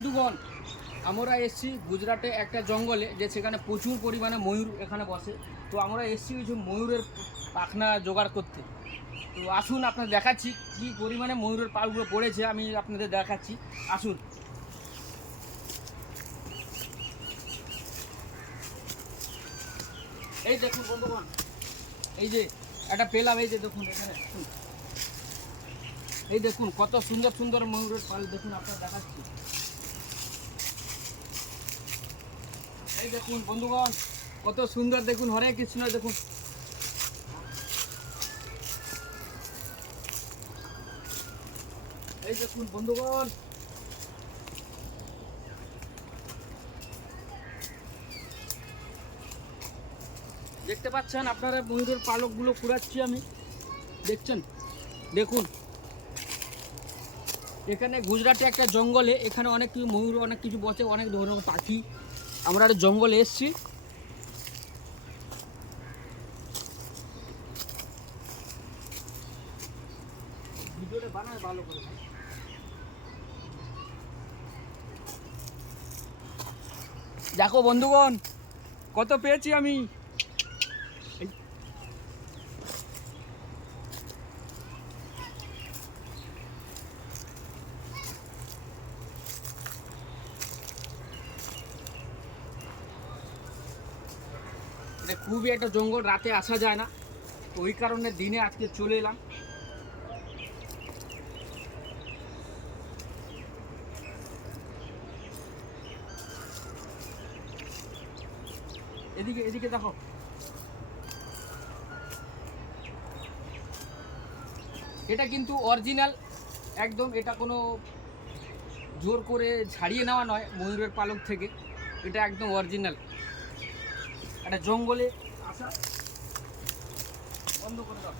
বন্ধুগণ, আমরা এসেছি গুজরাটে একটা জঙ্গলে, যে সেখানে প্রচুর পরিমাণে ময়ূর এখানে বসে। তো আমরা এসেছি কিছু ময়ূরের পাখনা জোগাড় করতে। তো আসুন আপনাদের দেখাচ্ছি কী পরিমাণে ময়ূরের পালগুলো পড়েছে, আমি আপনাদের দেখাচ্ছি। আসুন। এই দেখুন বন্ধুগণ, এই যে একটা পেলাম, এই যে দেখুন এখানে। এই দেখুন কত সুন্দর সুন্দর ময়ূরের পাল, দেখুন আপনারা দেখাচ্ছি। এই দেখুন বন্ধুগণ, কত সুন্দর, দেখুন হরে কৃষ্ণ। দেখুন এই দেখুন বন্ধুগণ, দেখতে পাচ্ছেন আপনারা ময়ূরের পালকগুলো কুড়াচ্ছি আমি, দেখছেন। দেখুন এখানে গুজরাটে একটা জঙ্গলে, এখানে অনেক কিছু ময়ূর, অনেক কিছু বসে, অনেক ধরনের পাখি। আমরা একটা জঙ্গলে এসছি। ভিডিওটা বানায় ভালো করে। দেখো বন্ধুগণ, কত পেয়েছি আমি। এটা খুবই একটা জঙ্গল, রাতে আসা যায় না, তো ওই কারণে দিনে আজকে চলে এলাম। এদিকে এদিকে দেখো, এটা কিন্তু অরিজিনাল একদম, এটা কোনো জোর করে ছাড়িয়ে নেওয়া নয় ময়ূরের পালক থেকে, এটা একদম অরিজিনাল। একটা জঙ্গলে আসা বন্ধ করে দাও।